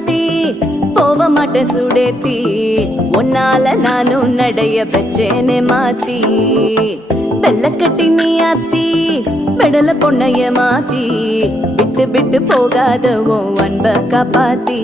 மாத்தி போக மாட்டேன் சுடேத்தி உன்னால நானும் நடைய பெச்சேனே மாத்தி வெள்ளக்கட்டி நீ ஆத்தி பெடல பொண்ணைய மாத்தி விட்டு விட்டு போகாத உன் அன்ப காப்பாத்தி